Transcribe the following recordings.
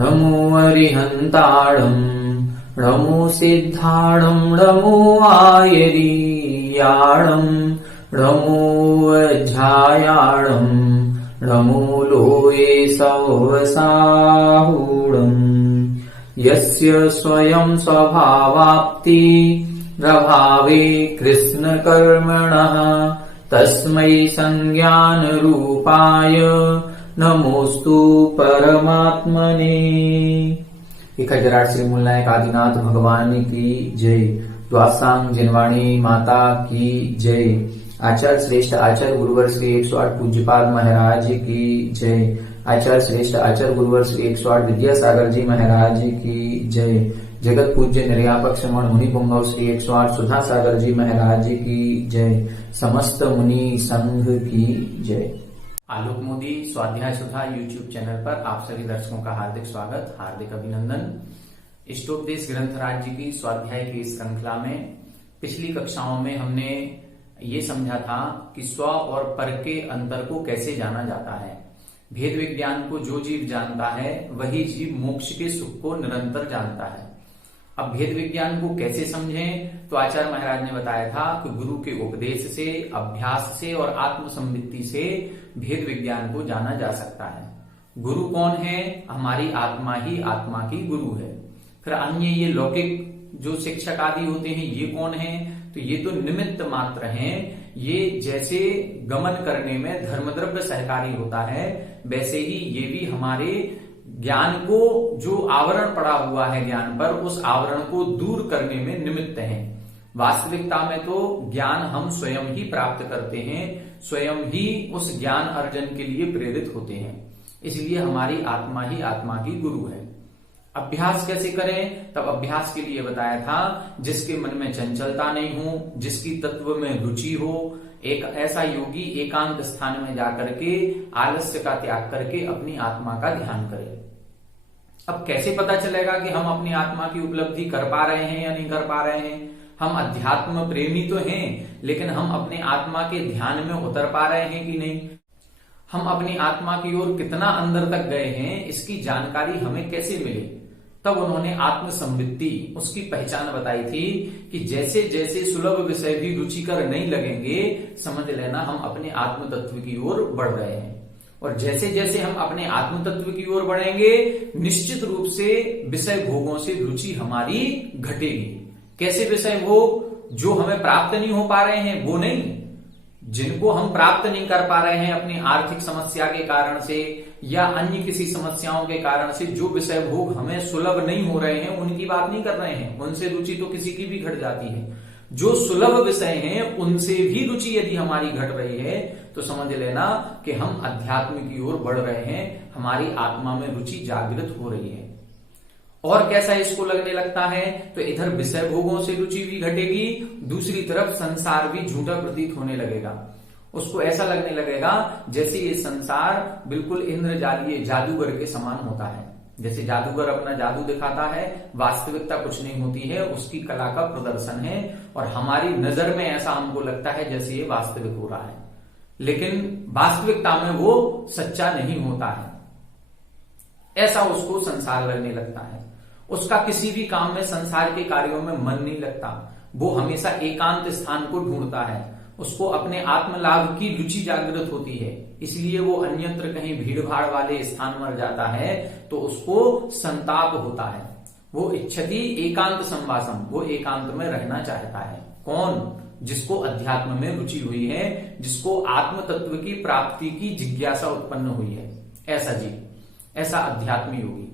नमो अरिहन्ताणम् नमो सिद्धाणम् नमो आयरीयाणम् नमो वज्रायाणम् नमो लोये सवसाहूणम् यस्य स्वयं स्वभावाप्ति प्रभावे कृष्णकर्मणः तस्मै संज्ञानरूपाय नमोस्तु परमात्मने। 1008 श्री मूलनायक आदिनाथ भगवान की जय। द्वासांग जिनवाणी माता की जय। आचार्य श्रेष्ठ आचार्य गुरुवर श्री 108 पूज्यपाद महाराज की जय। आचार्य श्रेष्ठ आचार्य गुरुवर श्री 108 विद्यासागर जी महाराज की जय। जगत पूज्य निर्यापक श्रमण मुनि पुंगव श्री 108 सुधा सागर जी महाराज की जय। समस्त मुनि संघ की जय। आलोक मोदी स्वाध्याय सुधा यूट्यूब चैनल पर आप सभी दर्शकों का हार्दिक स्वागत, हार्दिक अभिनंदन। इष्टोपदेश ग्रंथराज जी की स्वाध्याय की इस श्रृंखला में पिछली कक्षाओं में हमने ये समझा था कि स्व और पर के अंतर को कैसे जाना जाता है। भेद विज्ञान को जो जीव जानता है वही जीव मोक्ष के सुख को निरंतर जानता है। अब भेद विज्ञान को कैसे समझें, तो आचार्य महाराज ने बताया था कि गुरु के उपदेश से, अभ्यास से और आत्मसंवित्ति से भेद विज्ञान को जाना जा सकता है। गुरु कौन है? हमारी आत्मा ही आत्मा की गुरु है। फिर अन्य ये लौकिक जो शिक्षक आदि होते हैं ये कौन है? तो ये तो निमित्त मात्र हैं। ये जैसे गमन करने में धर्मद्रव्य सहकारी होता है, वैसे ही ये भी हमारे ज्ञान को, जो आवरण पड़ा हुआ है ज्ञान पर, उस आवरण को दूर करने में निमित्त हैं। वास्तविकता में तो ज्ञान हम स्वयं ही प्राप्त करते हैं, स्वयं ही उस ज्ञान अर्जन के लिए प्रेरित होते हैं। इसलिए हमारी आत्मा ही आत्मा की गुरु है। अभ्यास कैसे करें? तब अभ्यास के लिए बताया था जिसके मन में चंचलता नहीं हो, जिसकी तत्व में रुचि हो, एक ऐसा योगी एकांत स्थान में जाकर के आलस्य का त्याग करके अपनी आत्मा का ध्यान करे। अब कैसे पता चलेगा कि हम अपनी आत्मा की उपलब्धि कर पा रहे हैं या नहीं कर पा रहे हैं? हम अध्यात्म प्रेमी तो हैं, लेकिन हम अपने आत्मा के ध्यान में उतर पा रहे हैं कि नहीं? हम अपनी आत्मा की ओर कितना अंदर तक गए हैं, इसकी जानकारी हमें कैसे मिले? तब उन्होंने आत्मसंवित्ति, उसकी पहचान बताई थी कि जैसे जैसे सुलभ विषय भी रुचिकर नहीं लगेंगे, समझ लेना हम अपने आत्म तत्व की ओर बढ़ रहे हैं। और जैसे जैसे हम अपने आत्म तत्व की ओर बढ़ेंगे, निश्चित रूप से विषय भोगों से रुचि हमारी घटेगी। कैसे विषय भोग? जो हमें प्राप्त नहीं हो पा रहे हैं वो नहीं, जिनको हम प्राप्त नहीं कर पा रहे हैं अपनी आर्थिक समस्या के कारण से या अन्य किसी समस्याओं के कारण से, जो विषय भोग हमें सुलभ नहीं हो रहे हैं उनकी बात नहीं कर रहे हैं। उनसे रुचि तो किसी की भी घट जाती है। जो सुलभ विषय हैं उनसे भी रुचि यदि हमारी घट रही है तो समझ लेना कि हम अध्यात्म की ओर बढ़ रहे हैं, हमारी आत्मा में रुचि जागृत हो रही है। और कैसा इसको लगने लगता है? तो इधर विषय भोगों से रुचि भी घटेगी, दूसरी तरफ संसार भी झूठा प्रतीत होने लगेगा। उसको ऐसा लगने लगेगा जैसे ये संसार बिल्कुल इंद्रजालीय जादूगर के समान होता है। जैसे जादूगर अपना जादू दिखाता है, वास्तविकता कुछ नहीं होती है, उसकी कला का प्रदर्शन है, और हमारी नजर में ऐसा हमको लगता है जैसे ये वास्तविक हो रहा है, लेकिन वास्तविकता में वो सच्चा नहीं होता है। ऐसा उसको संसार लगने लगता है। उसका किसी भी काम में, संसार के कार्यों में मन नहीं लगता। वो हमेशा एकांत स्थान को ढूंढता है। उसको अपने आत्मलाभ की रुचि जागृत होती है, इसलिए वो अन्यत्र कहीं भीड़ भाड़ वाले स्थान में जाता है तो उसको संताप होता है। वो इच्छति एकांत संवासम, वो एकांत में रहना चाहता है। कौन? जिसको अध्यात्म में रुचि हुई है, जिसको आत्म तत्व की प्राप्ति की जिज्ञासा उत्पन्न हुई है, ऐसा जीव, ऐसा अध्यात्म योगी।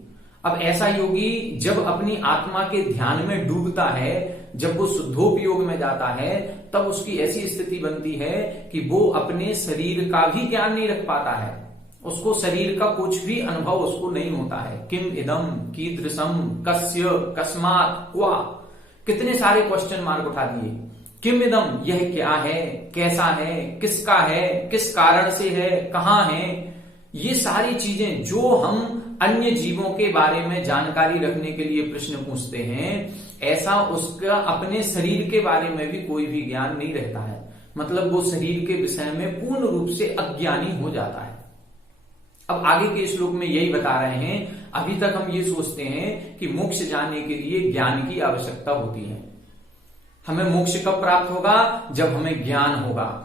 अब ऐसा योगी जब अपनी आत्मा के ध्यान में डूबता है, जब वो शुद्धोपयोग में जाता है, तब उसकी ऐसी स्थिति बनती है कि वो अपने शरीर का भी ज्ञान नहीं रख पाता है। उसको शरीर का कुछ भी अनुभव उसको नहीं होता है। किम इदम, कीदृशम, कस्य, कस्मात, क्वा, कितने सारे क्वेश्चन मार्क उठा दिए। किम इदम, यह क्या है, कैसा है, किसका है, किस कारण से है, कहां है, ये सारी चीजें जो हम अन्य जीवों के बारे में जानकारी रखने के लिए प्रश्न पूछते हैं, ऐसा उसका अपने शरीर के बारे में भी कोई भी ज्ञान नहीं रहता है। मतलब वो शरीर के विषय में पूर्ण रूप से अज्ञानी हो जाता है। अब आगे के श्लोक में यही बता रहे हैं। अभी तक हम ये सोचते हैं कि मोक्ष जाने के लिए ज्ञान की आवश्यकता होती है। हमें मोक्ष कब प्राप्त होगा? जब हमें ज्ञान होगा।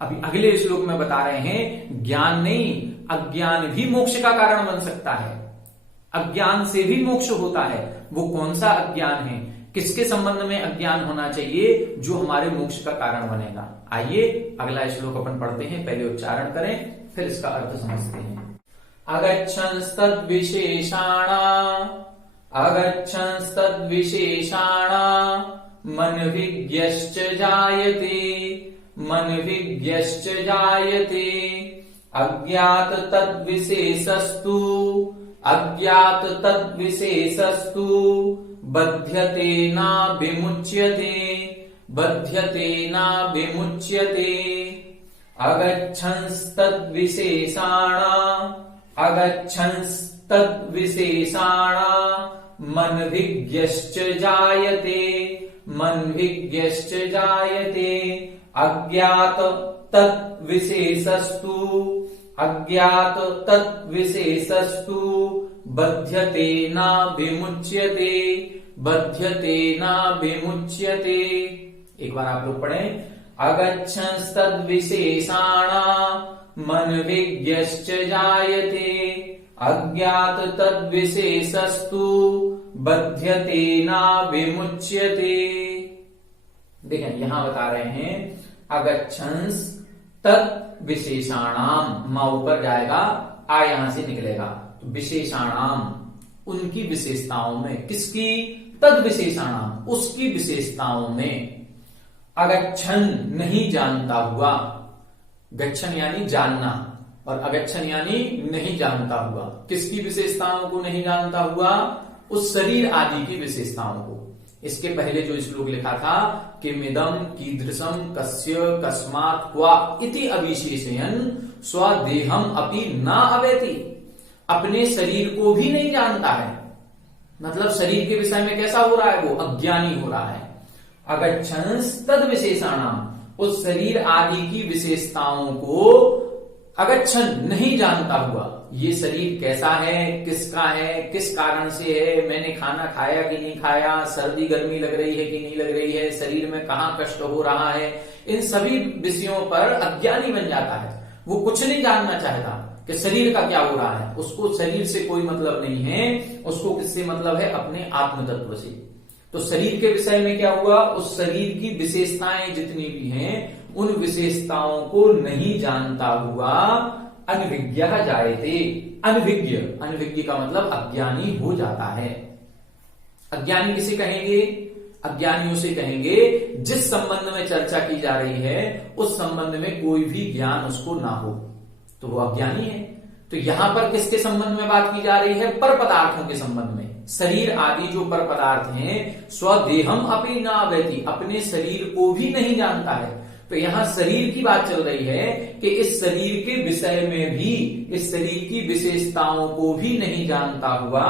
अभी अगले श्लोक में बता रहे हैं ज्ञान नहीं, अज्ञान भी मोक्ष का कारण बन सकता है। अज्ञान से भी मोक्ष होता है। वो कौन सा अज्ञान है? किसके संबंध में अज्ञान होना चाहिए जो हमारे मोक्ष का कारण बनेगा? आइए अगला श्लोक अपन पढ़ते हैं। पहले उच्चारण करें, फिर इसका अर्थ समझते हैं। अगच्छंस्तद्विशेषाणा अगच्छंस्तद्विशेषाणा मन विज्ञश्च जायते मन विज्ञश्च जायते अज्ञात तद्विशेषस्तु अज्ञात तद्विशेषस्तु बध्यते ना विमुच्यते बध्यते ना विमुच्यते अगच्छंस्तद्विशेषाणा अगच्छंस्तद्विशेषाणा मन विज्ञश्च जायते मन विज्ञश्च जायते अज्ञात तद्विशेषस्तु अज्ञात तद्विशेषस्तु बध्यते ना विमुच्यते बध्यते ना विमुच्यते। एक बार आप लोग पढ़ें। अगच्छंस्तद्विशेषाणा मन विज्ञश्च जायते अज्ञात तद्विशेषस्तु बध्यते ना विमुच्यते। देखें यहां बता रहे हैं अगच्छंस तद्विशेषाणाम, मां ऊपर जाएगा, आ यहां से निकलेगा। तो विशेषाणाम उनकी विशेषताओं में, किसकी? तद विशेषाणाम उसकी विशेषताओं में। अगच्छन नहीं जानता हुआ, गच्छन यानी जानना और अगच्छन यानी नहीं जानता हुआ। किसकी विशेषताओं को नहीं जानता हुआ? उस शरीर आदि की विशेषताओं को। इसके पहले जो श्लोक लिखा था किमिदं कीदृशं कस्य कस्मात् क्वा इति अविशेषयन् स्वदेहम अपि न अवेति। अपने शरीर को भी नहीं जानता है, मतलब शरीर के विषय में कैसा हो रहा है? वो अज्ञानी हो रहा है। अगच्छंस तद विशेषाणाम उस शरीर आदि की विशेषताओं को अगच्छन नहीं जानता हुआ। ये शरीर कैसा है, किसका है, किस कारण से है, मैंने खाना खाया कि नहीं खाया, सर्दी गर्मी लग रही है कि नहीं लग रही है, शरीर में कहां कष्ट हो रहा है, इन सभी विषयों पर अज्ञानी बन जाता है। वो कुछ नहीं जानना चाहता कि शरीर का क्या हो रहा है। उसको शरीर से कोई मतलब नहीं है, उसको किससे मतलब है? अपने आत्म तत्व से। तो शरीर के विषय में क्या हुआ? उस शरीर की विशेषताएं जितनी भी हैं उन विशेषताओं को नहीं जानता हुआ अनविज्ञ जायते। अनविज्ञ, अनविज्ञ का मतलब अज्ञानी हो जाता है। अज्ञानी किसे कहेंगे? अज्ञानियों से कहेंगे जिस संबंध में चर्चा की जा रही है उस संबंध में कोई भी ज्ञान उसको ना हो, तो वो अज्ञानी है। तो यहां पर किसके संबंध में बात की जा रही है? पर पदार्थों के संबंध में। शरीर आदि जो पर पदार्थ हैं स्वदेहम अपि न अवेति, अपने शरीर को भी नहीं जानता है। तो यहां शरीर की बात चल रही है कि इस शरीर के विषय में भी, इस शरीर की विशेषताओं को भी नहीं जानता हुआ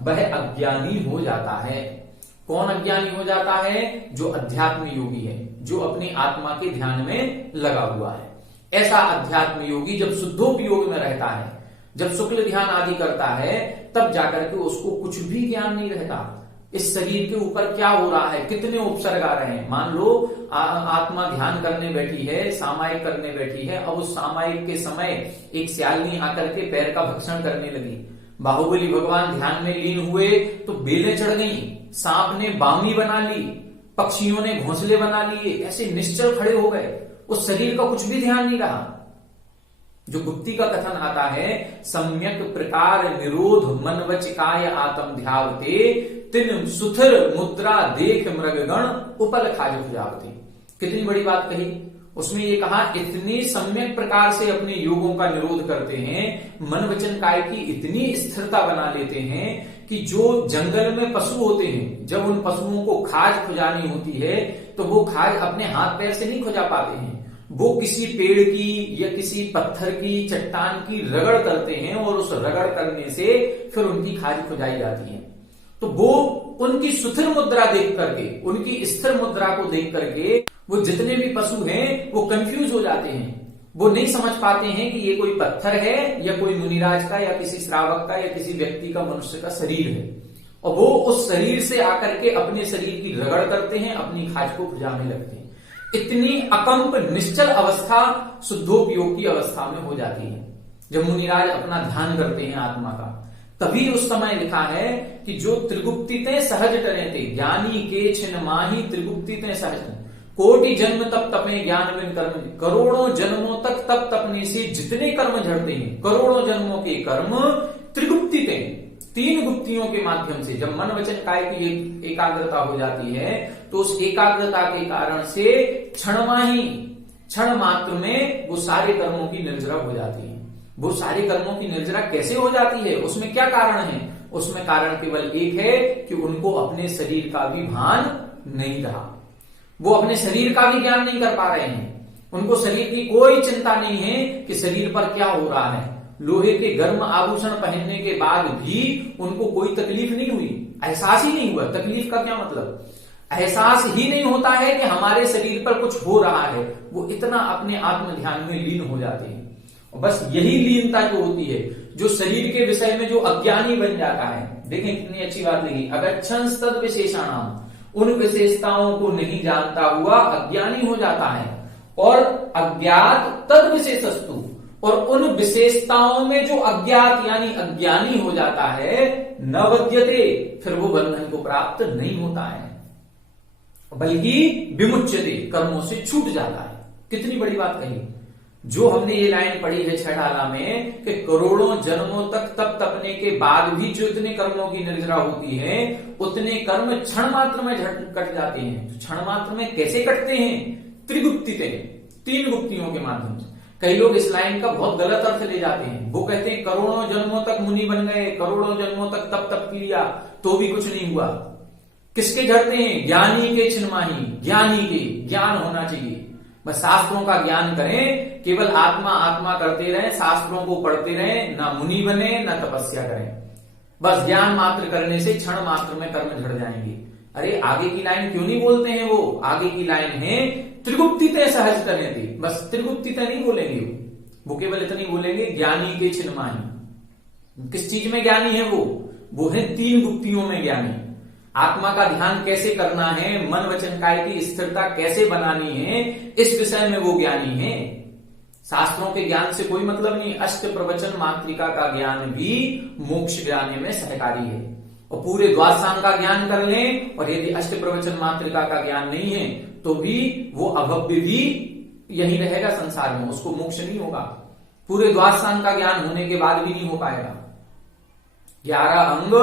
वह अज्ञानी हो जाता है। कौन अज्ञानी हो जाता है? जो अध्यात्म योगी है, जो अपनी आत्मा के ध्यान में लगा हुआ है। ऐसा अध्यात्म योगी जब शुद्धोपयोग में रहता है, जब शुक्ल ध्यान आदि करता है, तब जाकर के उसको कुछ भी ज्ञान नहीं रहता इस शरीर के ऊपर क्या हो रहा है, कितने उपसर्ग आ रहे हैं। मान लो आत्मा ध्यान करने बैठी है, सामायिक करने बैठी है। अब उस सामायिक के समय एक स्यालनी आकर के पैर का भक्षण करने लगी। बाहुबली भगवान ध्यान में लीन हुए तो बेलें चढ़ गई, सांप ने बामी बना ली, पक्षियों ने घोंसले बना लिए, ऐसे निश्चल खड़े हो गए। उस शरीर का कुछ भी ध्यान नहीं रहा। जो गुप्ती का कथन आता है सम्यक प्रकार निरोध मनवचिकाय आत्म ध्यावते तिन सुथर मुद्रा देख मृगगण उपल खाज जावते। कितनी बड़ी बात कही उसमें। ये कहा इतनी सम्यक प्रकार से अपने योगों का निरोध करते हैं, मन वचन काय की इतनी स्थिरता बना लेते हैं कि जो जंगल में पशु होते हैं, जब उन पशुओं को खाज खुजानी होती है तो वो खाज अपने हाथ पैर से नहीं खुजा पाते हैं। वो किसी पेड़ की या किसी पत्थर की, चट्टान की रगड़ करते हैं और उस रगड़ करने से फिर उनकी खाज खुजाई जाती है। तो वो उनकी सुथिर मुद्रा देख करके, उनकी स्थिर मुद्रा को देख करके वो जितने भी पशु हैं वो कंफ्यूज हो जाते हैं। वो नहीं समझ पाते हैं कि ये कोई पत्थर है या कोई मुनिराज का या किसी श्रावक का या किसी व्यक्ति का, मनुष्य का शरीर है, और वो उस शरीर से आकर के अपने शरीर की रगड़ करते हैं, अपनी खाज को खुजाने लगते हैं। इतनी अकंप निश्चल अवस्था शुद्धोपयोग की अवस्था में हो जाती है जब मुनिराज अपना ध्यान करते हैं आत्मा का। तभी उस समय लिखा है कि जो त्रिगुप्तिते सहज टरे थे, ज्ञानी के छिन माही त्रिगुप्तिते सहज, कोटि जन्म तप तपे ज्ञान बिन कर्म, करोड़ों जन्मों तक तप तपने से जितने कर्म झड़ते हैं, करोड़ों जन्मों के कर्म त्रिगुप्तिते, तीन गुप्तियों के माध्यम से जब मन वचन काय की एकाग्रता हो जाती है तो उस एकाग्रता के कारण से क्षण मात्र में वो सारे कर्मों की निर्जरा हो जाती है। वो सारे कर्मों की निर्जरा कैसे हो जाती है, उसमें क्या कारण है? उसमें कारण केवल एक है कि उनको अपने शरीर का भी भान नहीं रहा, वो अपने शरीर का भी ज्ञान नहीं कर पा रहे हैं। उनको शरीर की कोई चिंता नहीं है कि शरीर पर क्या हो रहा है। लोहे के गर्म आभूषण पहनने के बाद भी उनको कोई तकलीफ नहीं हुई, एहसास ही नहीं हुआ। तकलीफ का क्या मतलब? एहसास ही नहीं होता है कि हमारे शरीर पर कुछ हो रहा है। वो इतना अपने आत्म ध्यान में लीन हो जाते हैं। और बस यही लीनता जो होती है, जो शरीर के विषय में जो अज्ञानी बन जाता है। देखें कितनी अच्छी बात लगी, अगर तद विशेषाणाम, उन विशेषताओं को नहीं जानता हुआ अज्ञानी हो जाता है, और अज्ञात तद विशेषस्तु, और उन विशेषताओं में जो अज्ञात यानी अज्ञानी हो जाता है, न बध्यते, फिर वो बंधन को प्राप्त नहीं होता है, बल्कि विमुच्यते, कर्मों से छूट जाता है। कितनी बड़ी बात कही। जो हमने ये लाइन पढ़ी है छठाला में कि करोड़ों जन्मों तक तप तपने के बाद भी जो इतने कर्मों की निर्जरा होती है, उतने कर्म क्षण मात्र में कट जाते हैं। तो क्षण मात्र में कैसे कटते हैं? त्रिगुप्तिते, तीन गुप्तियों के माध्यम से। कई लोग इस लाइन का बहुत गलत अर्थ ले जाते हैं। वो कहते हैं करोड़ों जन्मों तक मुनि बन गए, करोड़ों जन्मों तक तप किया तो भी कुछ नहीं हुआ। किसके झड़ते हैं? ज्ञानी के छिन्माही, ज्ञानी के ज्ञान होना चाहिए। बस शास्त्रों का ज्ञान करें, केवल आत्मा आत्मा करते रहें, शास्त्रों को पढ़ते रहें, ना मुनि बने ना तपस्या करें। बस ज्ञान मात्र करने से क्षण मात्र में कर्म झड़ जाएंगे। अरे आगे की लाइन क्यों नहीं बोलते हैं? वो आगे की लाइन है त्रिगुप्तिते सहज करने थी। बस त्रिगुप्तिते नहीं बोलेंगे, वो केवल इतनी बोलेंगे ज्ञानी के छिन्माही। किस चीज में ज्ञानी है वो है तीन गुप्तियों में ज्ञानी। आत्मा का ध्यान कैसे करना है, मन वचन काय की स्थिरता कैसे बनानी है, इस विषय में वो ज्ञानी है। शास्त्रों के ज्ञान से कोई मतलब नहीं। अष्ट प्रवचन मात्रिका का ज्ञान भी मोक्ष ज्ञान में सहकारी है। और पूरे द्वादशांग का ज्ञान कर लें, और यदि अष्ट प्रवचन मात्रिका का ज्ञान नहीं है तो भी वो अभव्य भी यही रहेगा संसार में, उसको मोक्ष नहीं होगा। पूरे द्वादशांग का ज्ञान होने के बाद भी नहीं हो पाएगा। 11 अंग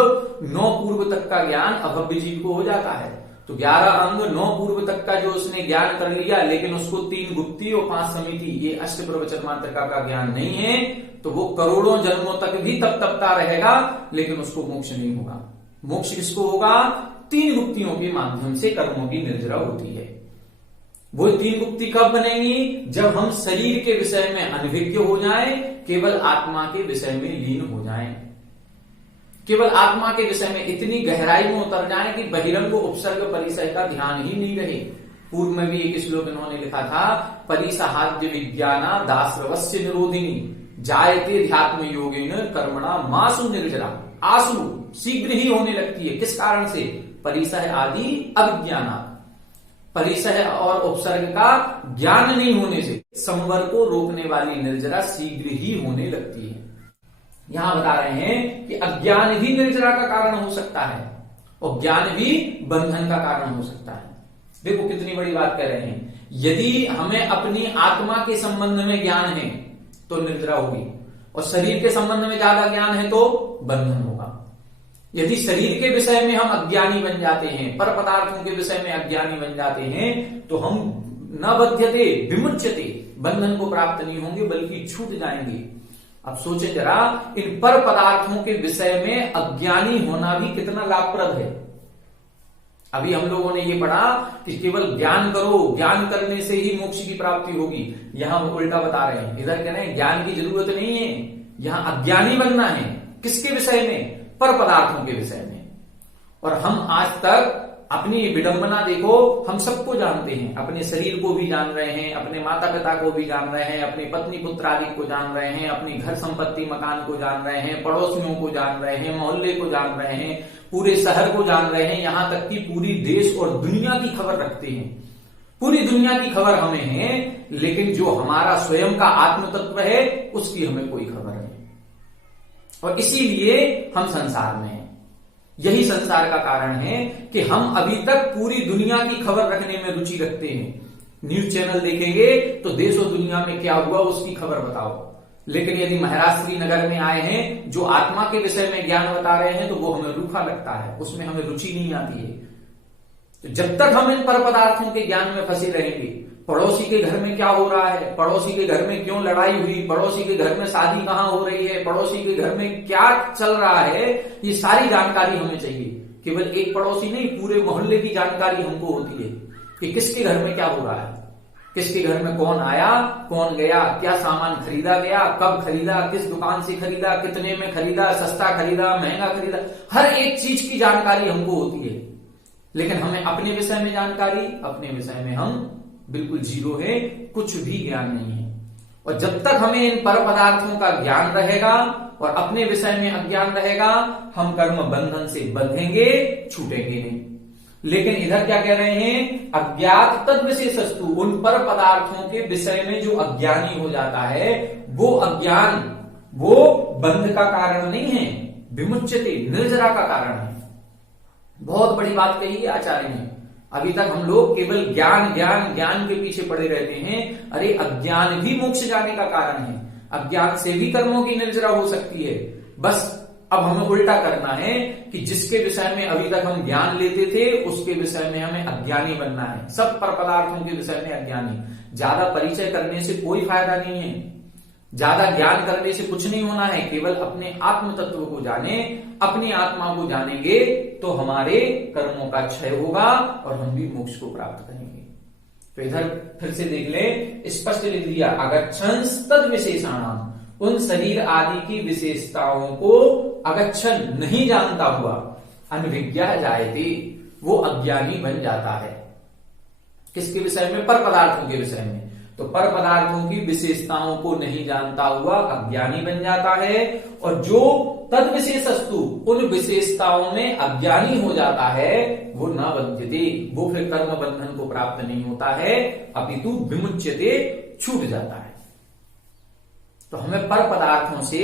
9 पूर्व तक का ज्ञान अभव्य जीव को हो जाता है। तो 11 अंग 9 पूर्व तक का जो उसने ज्ञान कर लिया, लेकिन उसको 3 गुप्ती और 5 समिति, ये अष्ट प्रवचन मात्रिका का ज्ञान नहीं है, तो वो करोड़ों जन्मों तक भी तपता रहेगा, लेकिन उसको मोक्ष नहीं होगा। मोक्ष किसको होगा? 3 गुप्तियों के माध्यम से कर्मों की निर्जरा होती है। वो 3 गुप्ति कब बनेंगी? जब हम शरीर के विषय में अनभिज्ञ हो जाएं, केवल आत्मा के विषय में लीन हो जाएं, केवल आत्मा के विषय में इतनी गहराई में उतर जाएं कि बहिरंग उपसर्ग परिसय का ध्यान ही नहीं रहे। पूर्व में भी एक श्लोक इन्होंने लिखा था, परिसहाद्य विज्ञाना दासरवस्य निरोधिनी जायते ध्यात्म योगेन कर्मणा मासु निर्जरा। आसु शीघ्र ही होने लगती है। किस कारण से? परिसह आदि अविज्ञाना, परिसह और उपसर्ग का ज्ञान नहीं होने से संवर को रोकने वाली निर्जरा शीघ्र ही होने लगती है। यहां बता रहे हैं कि अज्ञान भी निर्जरा का कारण हो सकता है, और ज्ञान भी बंधन का कारण हो सकता है। देखो कितनी बड़ी बात कह रहे हैं। यदि हमें अपनी आत्मा के संबंध में ज्ञान है तो निर्जरा होगी, और शरीर के संबंध में ज्यादा ज्ञान है तो बंधन होगा। यदि शरीर के विषय में हम अज्ञानी बन जाते हैं, पर पदार्थों के विषय में अज्ञानी बन जाते हैं, तो हम न बध्यते विमुच्यते, बंधन को प्राप्त नहीं होंगे बल्कि छूट जाएंगे। अब सोचें जरा, इन पर पदार्थों के विषय में अज्ञानी होना भी कितना लाभप्रद है। अभी हम लोगों ने ये पढ़ा कि केवल ज्ञान करो, ज्ञान करने से ही मोक्ष की प्राप्ति होगी। यहां वो उल्टा बता रहे हैं। इधर कह रहे हैं ज्ञान की जरूरत नहीं है, यहां अज्ञानी बनना है। किसके विषय में? पर पदार्थों के विषय में। और हम आज तक अपनी विडंबना देखो, हम सबको जानते हैं, अपने शरीर को भी जान रहे हैं, अपने माता पिता को भी जान रहे हैं, अपनी पत्नी पुत्र आदि को जान रहे हैं, अपनी घर संपत्ति मकान को जान रहे हैं, पड़ोसियों को जान रहे हैं, मोहल्ले को जान रहे हैं, पूरे शहर को जान रहे हैं, यहां तक कि पूरी देश और दुनिया की खबर रखते हैं। पूरी दुनिया की खबर हमें है, लेकिन जो हमारा स्वयं का आत्म तत्व है उसकी हमें कोई खबर नहीं, और इसीलिए हम संसार में हैं। यही संसार का कारण है कि हम अभी तक पूरी दुनिया की खबर रखने में रुचि रखते हैं। न्यूज चैनल देखेंगे तो देश और दुनिया में क्या हुआ उसकी खबर बताओ, लेकिन यदि महाराज श्रीनगर में आए हैं जो आत्मा के विषय में ज्ञान बता रहे हैं तो वो हमें रूखा लगता है, उसमें हमें रुचि नहीं आती है। तो जब तक हम इन पर पदार्थों के ज्ञान में फंसे रहेंगे, पड़ोसी के घर में क्या हो रहा है, पड़ोसी के घर में क्यों लड़ाई हुई, पड़ोसी के घर में शादी कहां हो रही है, पड़ोसी के घर में क्या चल रहा है, ये सारी जानकारी हमें चाहिए। केवल एक पड़ोसी नहीं, पूरे मोहल्ले की जानकारी हमको होती है कि किसके घर में क्या हो रहा है, किसके घर में कौन आया कौन गया, क्या सामान खरीदा गया, कब खरीदा, किस दुकान से खरीदा, कितने में खरीदा, सस्ता खरीदा, महंगा खरीदा, हर एक चीज की जानकारी हमको होती है। लेकिन हमें अपने विषय में जानकारी, अपने विषय में हम बिल्कुल जीरो है, कुछ भी ज्ञान नहीं है। और जब तक हमें इन पर पदार्थों का ज्ञान रहेगा और अपने विषय में अज्ञान रहेगा, हम कर्म बंधन से बंधेंगे, छूटेंगे नहीं। लेकिन इधर क्या कह रहे हैं, अज्ञात तद विशेषस्तु, उन पर पदार्थों के विषय में जो अज्ञानी हो जाता है वो अज्ञान, वो बंध का कारण नहीं है, विमुच्यते, निर्जरा का कारण है। बहुत बड़ी बात कही है आचार्य ने। अभी तक हम लोग केवल ज्ञान ज्ञान ज्ञान के पीछे पड़े रहते हैं। अरे अज्ञान भी मोक्ष जाने का कारण है, अज्ञान से भी कर्मों की निर्जरा हो सकती है। बस अब हमें उल्टा करना है कि जिसके विषय में अभी तक हम ज्ञान लेते थे उसके विषय में हमें अज्ञानी बनना है, सब पर पदार्थों के विषय में अज्ञानी। ज्यादा परिचय करने से कोई फायदा नहीं है, ज्यादा ज्ञान करने से कुछ नहीं होना है। केवल अपने आत्म तत्व को जाने, अपनी आत्मा को जानेंगे तो हमारे कर्मों का क्षय होगा और हम भी मोक्ष को प्राप्त करेंगे। तो इधर फिर से देख ले, स्पष्ट लिख दिया, अगच्छंस तद विशेषाणाम, उन शरीर आदि की विशेषताओं को अगच्छन, नहीं जानता हुआ, अनभिज्ञः जायते, वो अज्ञानी बन जाता है। किसके विषय में, पर पदार्थों के विषय में। तो पर पदार्थों की विशेषताओं को नहीं जानता हुआ अज्ञानी बन जाता है, और जो तद विशेषस्तु, उन विशेषताओं में अज्ञानी हो जाता है, वो न बंध्यते, वो फिर कर्म बंधन को प्राप्त नहीं होता है, अपितु विमुच्यते, छूट जाता है। तो हमें पर पदार्थों से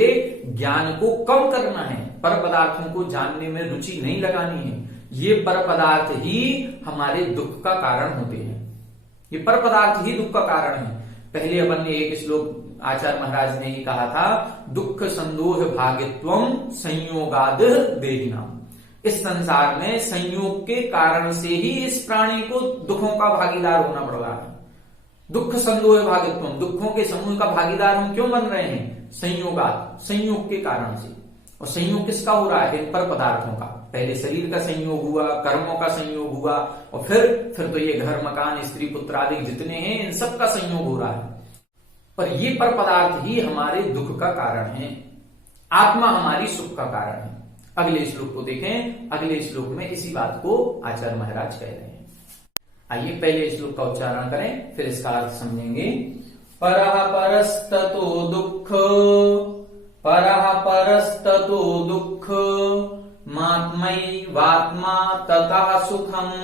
ज्ञान को कम करना है, पर पदार्थों को जानने में रुचि नहीं लगानी है। ये पर पदार्थ ही हमारे दुख का कारण होते हैं, ये पर पदार्थ ही दुख का कारण है। पहले अपन ने एक श्लोक आचार्य महाराज ने ही कहा था, दुख संदोह भागित्वम संयोगाद देहिनाम। इस संसार में संयोग के कारण से ही इस प्राणी को दुखों का भागीदार होना पड़ रहा है। दुख संदोह भागित्वम, दुखों के समूह का भागीदार हम क्यों बन रहे हैं, संयोगाद, संयोग के कारण से। और संयोग किसका हो रहा है, इन पर पदार्थों का। पहले शरीर का संयोग हुआ, कर्मों का संयोग हुआ, और फिर तो ये घर मकान स्त्री पुत्र आदि जितने हैं इन सब का संयोग हो रहा है। और ये पर पदार्थ ही हमारे दुख का कारण है, आत्मा हमारी सुख का कारण है। अगले श्लोक को देखें, अगले श्लोक में इसी बात को आचार्य महाराज कह रहे हैं। आइए पहले श्लोक का उच्चारण करें, फिर इसका अर्थ समझेंगे। परः परस्ततो दुःख, परः परस्ततो दुःख, मात्मैवात्मा ततः सुखम्,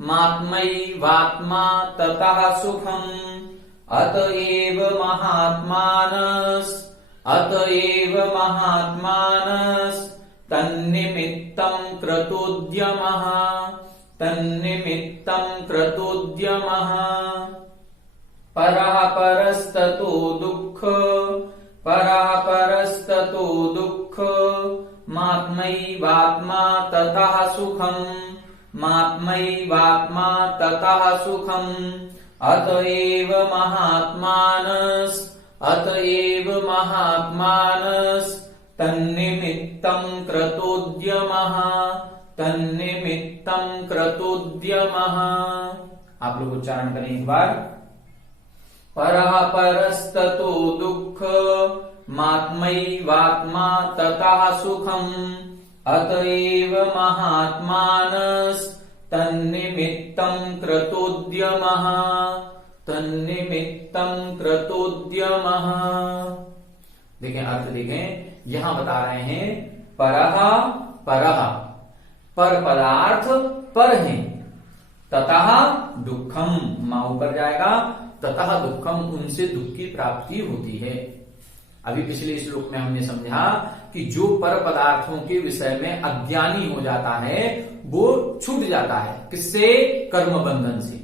मात्मैवात्मा ततः सुखम्, अतएव महात्मानस्, अतएव महात्मानस्, तन्निमित्तं क्रतोद्यमः, तन्निमित्तं क्रतोद्यमः। परः परस्ततो दुःख, परः परस्ततो दुःख, मात्मैवात्मा ततः सुखम्, मात्मैवात्मा ततः सुखम्, अतएव महात्मानस्, अतएव महात्मानस्, तन्निमित्तं क्रतोद्यमः, तन्निमित्तं क्रतोद्यमः। आप लोग उच्चारण करें एक बार। परः परस्ततो दुःख, मात्मैवात्मा ततः सुखम्, अतएव महात्मानस्, तन्निमित्तं क्रतोद्यमः, तन्निमित्तं क्रतोद्यमः। देखें अर्थ देखें, यहां बता रहे हैं परः परः, पर पदार्थ पर हैं, ततः दुखम, मां ऊपर जाएगा, ततः दुखम, उनसे दुख की प्राप्ति होती है। अभी पिछले श्लोक में हमने समझा कि जो पर पदार्थों के विषय में अज्ञानी हो जाता है वो छूट जाता है, किससे? कर्म बंधन से,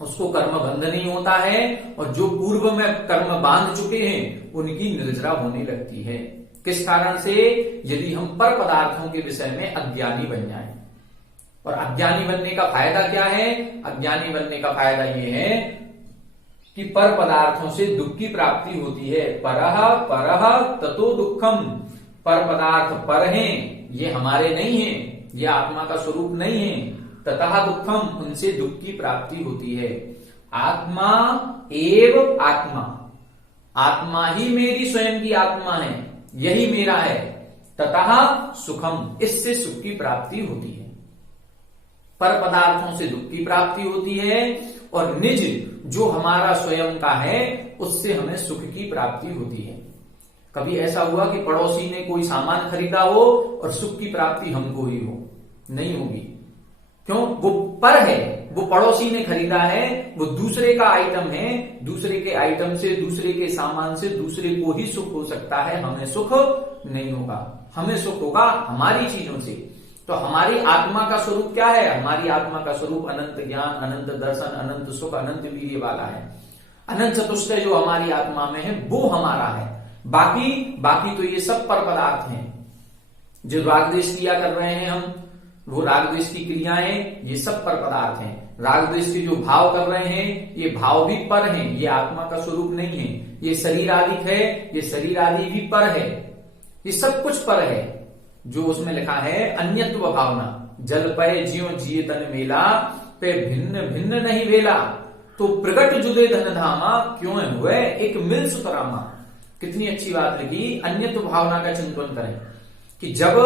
उसको कर्म बंधन नहीं होता है, और जो पूर्व में कर्म बांध चुके हैं उनकी निर्जरा होने लगती है। किस कारण से? यदि हम पर पदार्थों के विषय में अज्ञानी बन जाएं। और अज्ञानी बनने का फायदा क्या है? अज्ञानी बनने का फायदा ये है कि पर पदार्थों से दुख की प्राप्ति होती है। परः परः ततो दुखम, पर पदार्थ पर हैं, ये हमारे नहीं हैं, ये आत्मा का स्वरूप नहीं है। ततः दुखम, उनसे दुख की प्राप्ति होती है। आत्मा एव आत्मा, आत्मा ही मेरी स्वयं की आत्मा है, यही मेरा है। ततः सुखम, इससे सुख की प्राप्ति होती है। पर पदार्थों से दुख की प्राप्ति होती है, और निज जो हमारा स्वयं का है उससे हमें सुख की प्राप्ति होती है। कभी ऐसा हुआ कि पड़ोसी ने कोई सामान खरीदा हो और सुख की प्राप्ति हमको ही हो? नहीं होगी। क्यों? वो पर है, वो पड़ोसी ने खरीदा है, वो दूसरे का आइटम है, दूसरे के आइटम से, दूसरे के सामान से दूसरे को ही सुख हो सकता है, हमें सुख नहीं होगा। हमें सुख होगा हमारी चीजों से। तो हमारी आत्मा का स्वरूप क्या है? हमारी आत्मा का स्वरूप अनंत ज्ञान, अनंत दर्शन, अनंत सुख, अनंत वीर्य वाला है। अनंत चतुष्टय जो हमारी आत्मा में है वो हमारा है। बाकी तो ये सब पर पदार्थ हैं। जो राग द्वेष क्रिया कर रहे हैं हम, वो राग द्वेष की क्रियाएं, ये सब पर पदार्थ हैं। राग द्वेष के जो भाव कर रहे हैं ये भाव भी पर हैं, ये आत्मा का स्वरूप नहीं है। ये शरीर आदि है, ये शरीर आदि भी पर है, ये सब कुछ पर है। जो उसमें लिखा है अन्यत्व भावना, जल पय ज्यों जिए तन मेला, पे भिन्न भिन्न नहीं वेला, तो प्रगट जुदे धन धामा, क्यों हुए एक मिल सुतरामा। कितनी अच्छी बात लिखी, अन्यत्व भावना का चिंतन करें कि जब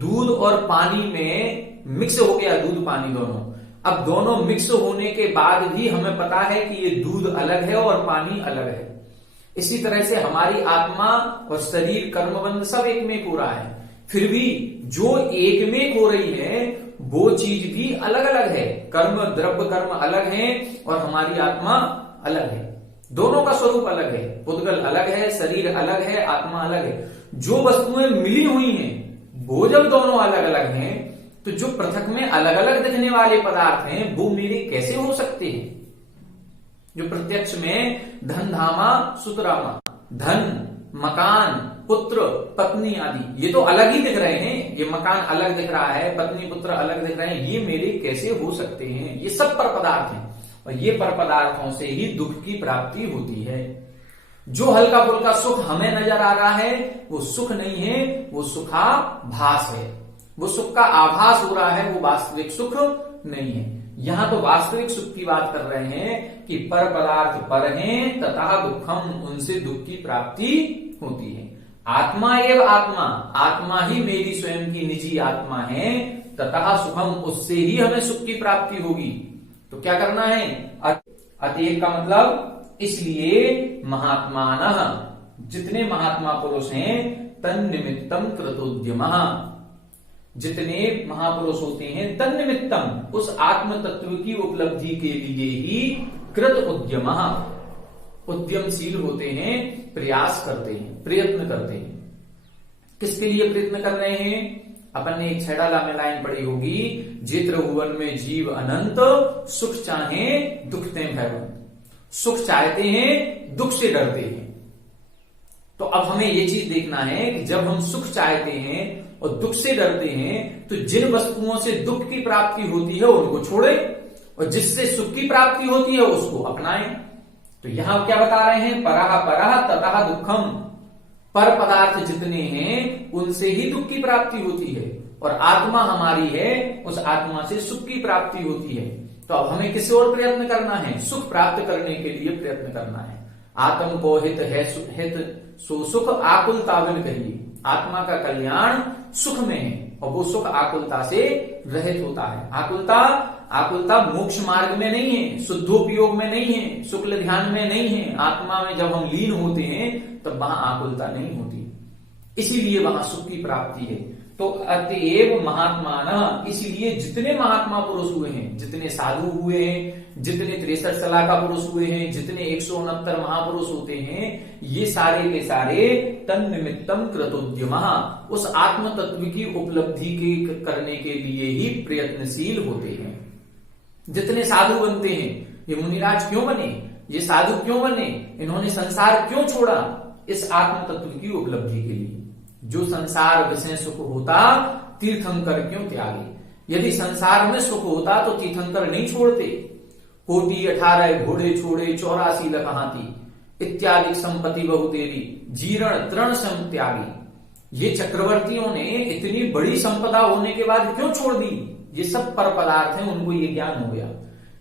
दूध और पानी में मिक्स हो गया, दूध पानी दोनों, अब दोनों मिक्स होने के बाद भी हमें पता है कि ये दूध अलग है और पानी अलग है। इसी तरह से हमारी आत्मा और शरीर कर्मबंध सब एक में हो रहा है, फिर भी जो एक में हो रही है वो चीज भी अलग अलग है। कर्म, द्रव्य कर्म अलग है और हमारी आत्मा अलग है। दोनों का स्वरूप अलग है, पुद्गल अलग है, शरीर अलग है, आत्मा अलग है। जो वस्तुएं मिली हुई हैं वो जब दोनों अलग अलग हैं, तो जो पृथक में अलग अलग दिखने वाले पदार्थ हैं वो मेरे कैसे हो सकते हैं? जो प्रत्यक्ष में धन धामा सुतरामा, धन, मकान, पुत्र, पत्नी आदि, ये तो अलग ही दिख रहे हैं। ये मकान अलग दिख रहा है, पत्नी पुत्र अलग दिख रहे हैं, ये मेरे कैसे हो सकते हैं? ये सब पर पदार्थ हैं, और ये पर पदार्थों से ही दुख की प्राप्ति होती है। जो हल्का फुल्का सुख हमें नजर आ रहा है वो सुख नहीं है, वो सुखाभास है। वो सुख का आभास हो रहा है, वो वास्तविक सुख नहीं है। यहां तो वास्तविक सुख की बात कर रहे हैं कि पर पदार्थ पर हैं, तथा दुखम, उनसे दुख की प्राप्ति होती है। आत्मा एवं आत्मा, आत्मा ही मेरी स्वयं की निजी आत्मा है, तथा सुखम, उससे ही हमें सुख की प्राप्ति होगी। तो क्या करना है? अतएव का मतलब इसलिए महात्मानः, जितने महात्मा पुरुष हैं, तन्निमित्तम कृतोद्यमः, जितने महापुरुष होते हैं, तन्निमित्तम, उस आत्म तत्व की उपलब्धि के लिए ही कृत उद्यमः, उद्यमशील होते हैं, प्रयास करते हैं, प्रयत्न करते हैं। किसके लिए प्रयत्न कर रहे हैं? अपन ने एक छेड़ाला में लाइन पढ़ी होगी, जित्र भुवन में जीव अनंत, सुख चाहे दुख ते भयवंत। सुख चाहते हैं, दुख से डरते हैं। तो अब हमें ये चीज देखना है कि जब हम सुख चाहते हैं और दुख से डरते हैं, तो जिन वस्तुओं से दुख की प्राप्ति होती है उनको छोड़े, और जिससे सुख की प्राप्ति होती है उसको अपनाएं। तो यहां क्या बता रहे हैं? परः परः ततः दुखम, पर पदार्थ जितने हैं उनसे ही दुख की प्राप्ति होती है, और आत्मा हमारी है, उस आत्मा से सुख की प्राप्ति होती है। तो अब हमें किस ओर प्रयत्न करना है? सुख प्राप्त करने के लिए प्रयत्न करना है। आत्म को हित है हित सो सुख आकुल ताविल कहिए। आत्मा का कल्याण सुख में है, और वो सुख आकुलता से रहित होता है। आकुलता मोक्ष मार्ग में नहीं है, शुद्धोपयोग में नहीं है, शुक्ल ध्यान में नहीं है। आत्मा में जब हम लीन होते हैं तब वहां आकुलता नहीं होती, इसीलिए वहां सुख की प्राप्ति है। तो अतएव महात्मा, इसलिए जितने महात्मा पुरुष हुए हैं, जितने साधु हुए हैं, जितने 63 सलाह का पुरुष हुए हैं, जितने 169 महापुरुष होते हैं, ये सारे के सारे तन निमित्तम कृतोद्यम, उस आत्म तत्व की उपलब्धि के करने के लिए ही प्रयत्नशील होते हैं। जितने साधु बनते हैं, ये मुनिराज क्यों बने, ये साधु क्यों बने, इन्होंने संसार क्यों छोड़ा, इस आत्म तत्व की उपलब्धि के लिए। जो संसार विषय सुख होता तीर्थंकर क्यों त्यागे, यदि संसार में सुख होता तो तीर्थंकर नहीं छोड़ते। कोटि 18 घोड़े छोड़े 84 लख हाथी इत्यादि संपत्ति बहु तेरी जीर्ण तृण सम त्यागी। ये चक्रवर्तियों ने इतनी बड़ी संपदा होने के बाद क्यों छोड़ दी, ये सब पर पदार्थ हैं, उनको ये ज्ञान हो गया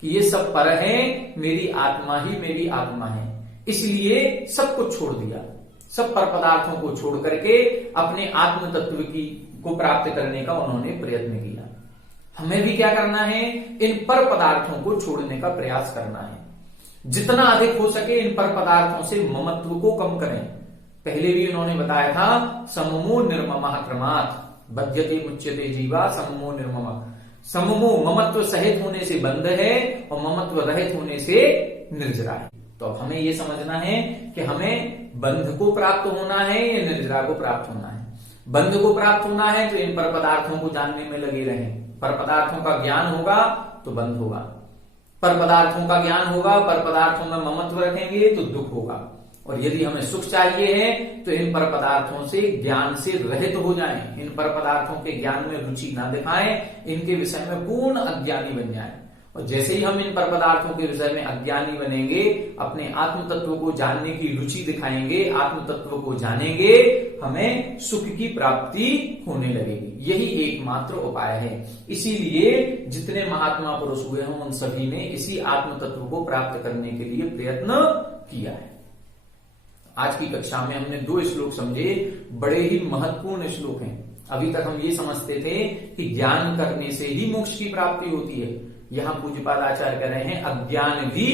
कि ये सब पर है, मेरी आत्मा ही मेरी आत्मा है, इसलिए सब कुछ छोड़ दिया। सब पर पदार्थों को छोड़ करके अपने आत्म तत्व की को प्राप्त करने का उन्होंने प्रयत्न किया। हमें भी क्या करना है, इन पर पदार्थों को छोड़ने का प्रयास करना है। जितना अधिक हो सके इन पर पदार्थों से ममत्व को कम करें। पहले भी उन्होंने बताया था, सममो निर्ममः क्रमात् बध्यते मुच्यते जीवा सममो निर्ममः। सममो ममत्व सहित होने से बंध है और ममत्व रहित होने से निर्जरा है। तो अब हमें यह समझना है कि हमें बंध को प्राप्त होना है या निर्जरा को प्राप्त होना है। बंध को प्राप्त होना है तो इन पर पदार्थों को जानने में लगे रहें। पर पदार्थों का ज्ञान होगा तो बंध होगा, पर पदार्थों का ज्ञान होगा, पर पदार्थों में ममत्व रखेंगे तो दुख होगा। और यदि हमें सुख चाहिए है तो इन पर पदार्थों से ज्ञान से रहित हो जाएं, इन पर पदार्थों के ज्ञान में रुचि ना दिखाएं, इनके विषय में पूर्ण अज्ञानी बन जाएं। और जैसे ही हम इन पर पदार्थों के विषय में अज्ञानी बनेंगे, अपने आत्म तत्व को जानने की रुचि दिखाएंगे, आत्म तत्व को जानेंगे, हमें सुख की प्राप्ति होने लगेगी। यही एकमात्र उपाय है। इसीलिए जितने महात्मा पुरुष हुए हैं उन सभी ने इसी आत्म तत्व को प्राप्त करने के लिए प्रयत्न किया है। आज की कक्षा में हमने 2 श्लोक समझे, बड़े ही महत्वपूर्ण श्लोक हैं। अभी तक हम ये समझते थे कि ज्ञान करने से ही मोक्ष की प्राप्ति होती है। यहां पूज्यपाद आचार्य कह रहे हैं अज्ञान भी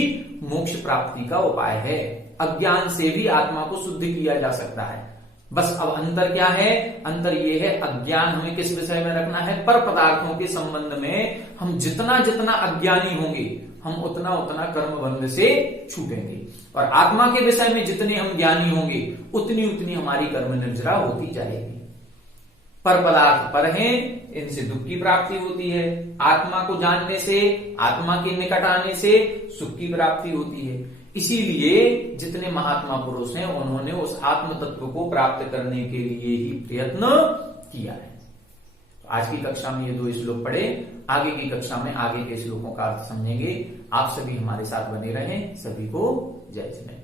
मोक्ष प्राप्ति का उपाय है। अज्ञान से भी आत्मा को शुद्ध किया जा सकता है। बस अब अंतर क्या है, अंतर ये है अज्ञान हमें किस विषय में रखना है, पर पदार्थों के संबंध में हम जितना जितना अज्ञानी होंगे हम उतना उतना कर्म बंध से छूटेंगे, और आत्मा के विषय में जितने हम ज्ञानी होंगे उतनी उतनी हमारी कर्म निर्जरा होती जाएगी। पर पदार्थ पर हैं, इनसे दुख की प्राप्ति होती है। आत्मा को जानने से, आत्मा के निकट आने से सुख की प्राप्ति होती है। इसीलिए जितने महात्मा पुरुष हैं उन्होंने उस आत्म तत्व को प्राप्त करने के लिए ही प्रयत्न किया है। आज की कक्षा में ये 2 श्लोक पढ़े, आगे की कक्षा में आगे के श्लोकों का अर्थ समझेंगे। आप सभी हमारे साथ बने रहें। सभी को जय जय।